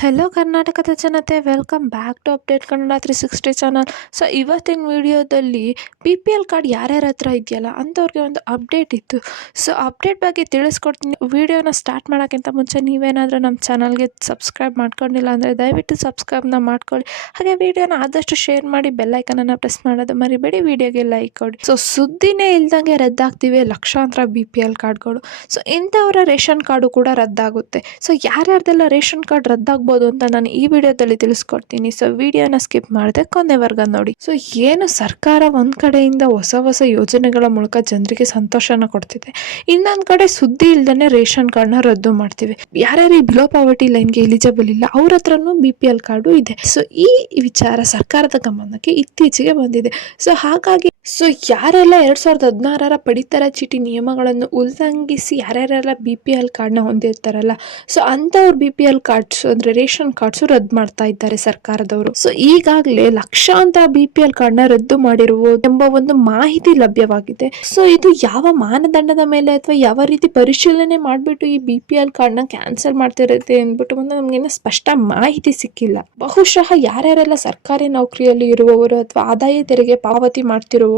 Hello ಕರ್ನಾಟಕದ ಜನತೆ, welcome back to update Kannada 360 channel. So ಇವತ್ತಿನ ವಿಡಿಯೋದಲ್ಲಿ BPL ಕಾರ್ಡ್ ಯಾರ್ಯಾರ ಹತ್ರ ಇದೆಯಲ್ಲ ಅಂಥವ್ರಿಗೆ ಒಂದು ಅಪ್ಡೇಟ್ ಇತ್ತು. ಸೊ ಅಪ್ಡೇಟ್ ಬಗ್ಗೆ ತಿಳಿಸ್ಕೊಡ್ತೀನಿ. ವಿಡಿಯೋನ ಸ್ಟಾರ್ಟ್ ಮಾಡೋಕ್ಕಿಂತ ಮುಂಚೆ ನೀವೇನಾದರೂ ನಮ್ಮ ಚಾನಲ್ಗೆ ಸಬ್ಸ್ಕ್ರೈಬ್ ಮಾಡ್ಕೊಂಡಿಲ್ಲ ಅಂದರೆ ದಯವಿಟ್ಟು ಸಬ್ಸ್ಕ್ರೈಬ್ನ ಮಾಡ್ಕೊಳ್ಳಿ. ಹಾಗೆ ವಿಡಿಯೋನ ಆದಷ್ಟು ಶೇರ್ ಮಾಡಿ, ಬೆಲ್ಲೈಕನನ್ನು ಪ್ರೆಸ್ ಮಾಡೋದು ಮರಿಬೇಡಿ, ವಿಡಿಯೋಗೆ ಲೈಕ್ ಕೊಡಿ. ಸೊ ಸುದ್ದಿನೇ ಇಲ್ದಂಗೆ ರದ್ದಾಗ್ತಿವೆ ಲಕ್ಷಾಂತರ BPL ಕಾರ್ಡ್ಗಳು. ಸೊ ಇಂಥವರ ರೇಷನ್ ಕಾರ್ಡು ಕೂಡ ರದ್ದಾಗುತ್ತೆ. ಸೊ ಯಾರ್ಯಾರ್ದೆಲ್ಲ ರೇಷನ್ ಕಾರ್ಡ್ ರದ್ದಾಗ್ಬೋದು ಅಂತ ನಾನು ಈ ವಿಡಿಯೋದಲ್ಲಿ ತಿಳಿಸ್ಕೊಡ್ತೀನಿ. ಸೊ ವಿಡಿಯೋನ ಸ್ಕಿಪ್ ಮಾಡದೆ ಕೊನೆವರೆಗೂ ನೋಡಿ. ಸೊ ಏನು ಸರ್ಕಾರ ಒಂದ್ ಕಡೆಯಿಂದ ಹೊಸ ಯೋಜನೆಗಳ ಮೂಲಕ ಜನರಿಗೆ ಸಂತೋಷನ ಕೊಡ್ತಿದೆ, ಇನ್ನೊಂದ್ ಕಡೆ ಸುದ್ದಿ ಇಲ್ದೇನೆ ರೇಷನ್ ಕಾರ್ಡ್ನ ರದ್ದು ಮಾಡ್ತಿವೆ. ಯಾರ್ಯಾರು ಬಿಲೋ ಪಾವರ್ಟಿ ಲೈನ್ಗೆ ಎಲಿಜಿಬಲ್ ಇಲ್ಲ ಅವ್ರ ಹತ್ರನೂ BPL ಕಾರ್ಡು ಇದೆ. ಸೊ ಈ ವಿಚಾರ ಸರ್ಕಾರದ ಗಮನಕ್ಕೆ ಇತ್ತೀಚೆಗೆ ಬಂದಿದೆ. ಸೊ ಹಾಗಾಗಿ ಯಾರೆಲ್ಲ 2016ರ ಪಡಿತರ ಚೀಟಿ ನಿಯಮಗಳನ್ನು ಉಲ್ಲಂಘಿಸಿ ಯಾರ್ಯಾರೆಲ್ಲ BPL ಕಾರ್ಡ್ನ ಹೊಂದಿರ್ತಾರಲ್ಲ, ಸೊ ಅಂಥವ್ರ BPL ಕಾರ್ಡ್ಸ್ ಅಂದ್ರೆ ರೇಷನ್ ಕಾರ್ಡ್ಸ್ ರದ್ದು ಮಾಡ್ತಾ ಇದ್ದಾರೆ ಸರ್ಕಾರದವರು. ಸೊ ಈಗಾಗಲೇ ಲಕ್ಷಾಂತರ BPL ಕಾರ್ಡ್ನ ರದ್ದು ಮಾಡಿರುವುದು ಎಂಬ ಒಂದು ಮಾಹಿತಿ ಲಭ್ಯವಾಗಿದೆ. ಸೊ ಇದು ಯಾವ ಮಾನದಂಡದ ಮೇಲೆ ಅಥವಾ ಯಾವ ರೀತಿ ಪರಿಶೀಲನೆ ಮಾಡಿಬಿಟ್ಟು ಈ BPL ಕಾರ್ಡ್ನ ಕ್ಯಾನ್ಸಲ್ ಮಾಡ್ತಿರುತ್ತೆ ಅಂದ್ಬಿಟ್ಟು ಒಂದು ನಮ್ಗೇನು ಸ್ಪಷ್ಟ ಮಾಹಿತಿ ಸಿಕ್ಕಿಲ್ಲ. ಬಹುಶಃ ಯಾರ್ಯಾರೆಲ್ಲ ಸರ್ಕಾರಿ ನೌಕರಿಯಲ್ಲಿ ಇರುವವರು ಅಥವಾ ಆದಾಯ ತೆರಿಗೆ ಪಾವತಿ ಮಾಡ್ತಿರುವವರು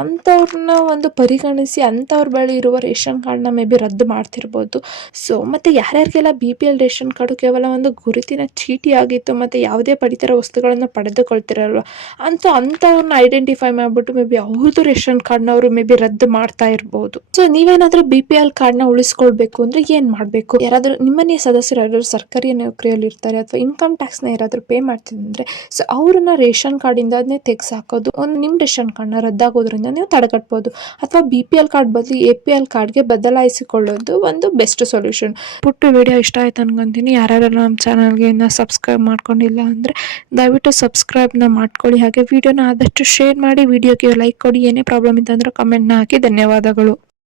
ಅಂಥವ್ರನ್ನ ಒಂದು ಪರಿಗಣಿಸಿ ಅಂಥವ್ರ ಬಳಿ ಇರುವ ರೇಷನ್ ಕಾರ್ಡ್ನ ಮೇ ಬಿ ರದ್ದು ಮಾಡ್ತಿರ್ಬೋದು. ಸೊ ಮತ್ತೆ ಯಾರ್ಯಾರಿಗೆಲ್ಲ BPL ರೇಷನ್ ಕಾರ್ಡು ಕೇವಲ ಒಂದು ಗುರುತಿನ ಚೀಟಿ ಆಗಿತ್ತು ಮತ್ತೆ ಯಾವುದೇ ಪಡಿತರ ವಸ್ತುಗಳನ್ನು ಪಡೆದುಕೊಳ್ತಿರಲ್ವ ಅಂಥವ್ರನ್ನ ಐಡೆಂಟಿಫೈ ಮಾಡ್ಬಿಟ್ಟು ಮೇ ಬಿ ಅವ್ರದ್ದು ರೇಷನ್ ಕಾರ್ಡ್ನ ಅವರು ಮೇ ಬಿ ರದ್ದು ಮಾಡ್ತಾ ಇರ್ಬೋದು. ಸೊ ನೀವೇನಾದ್ರೂ BPL ಕಾರ್ಡ್ನ ಉಳಿಸ್ಕೊಳ್ಬೇಕು ಅಂದ್ರೆ ಏನ್ ಮಾಡ್ಬೇಕು? ಯಾರಾದ್ರೂ ನಿಮ್ಮನೆಯ ಸದಸ್ಯರು ಯಾರಾದ್ರೂ ಸರ್ಕಾರಿ ನೌಕರಿಯಲ್ಲಿ ಇರ್ತಾರೆ ಅಥವಾ ಇನ್ಕಮ್ ಟ್ಯಾಕ್ಸ್ ನ ಯಾರಾದ್ರೂ ಪೇ ಮಾಡ್ತಿದ್ರೆ ಸೊ ಅವ್ರನ್ನ ರೇಷನ್ ಕಾರ್ಡ್ ಇಂದ ತೆಗ್ಸಾಕೋದು ಒಂದು ನಿಮ್ ರೇಷನ್ ಕಾರ್ಡ್ನ ರದ್ದಾಗೋದ್ರಿಂದ ನೀವು ತಡೆಗಟ್ಬೋದು. ಅಥವಾ BPL ಕಾರ್ಡ್ ಬದಲು APL ಕಾರ್ಡ್ಗೆ ಬದಲಾಯಿಸಿಕೊಳ್ಳೋದು ಒಂದು ಬೆಸ್ಟ್ ಸೊಲ್ಯೂಷನ್. ಪುಟ್ಟ ವಿಡಿಯೋ ಇಷ್ಟ ಆಯ್ತು ಅನ್ಕೊಂತೀನಿ. ಯಾರ್ಯಾರು ನಮ್ಮ ಚಾನಲ್ಗೆ ಇನ್ನು ಸಬ್ಸ್ಕ್ರೈಬ್ ಮಾಡ್ಕೊಂಡಿಲ್ಲ ಅಂದರೆ ದಯವಿಟ್ಟು ಸಬ್ಸ್ಕ್ರೈಬ್ನ ಮಾಡ್ಕೊಳ್ಳಿ. ಹಾಗೆ ವಿಡಿಯೋನ ಆದಷ್ಟು ಶೇರ್ ಮಾಡಿ, ವಿಡಿಯೋಗೆ ಲೈಕ್ ಕೊಡಿ. ಏನೇ ಪ್ರಾಬ್ಲಮ್ ಇದ್ದಂದ್ರೆ ಕಮೆಂಟ್ನ ಹಾಕಿ. ಧನ್ಯವಾದಗಳು.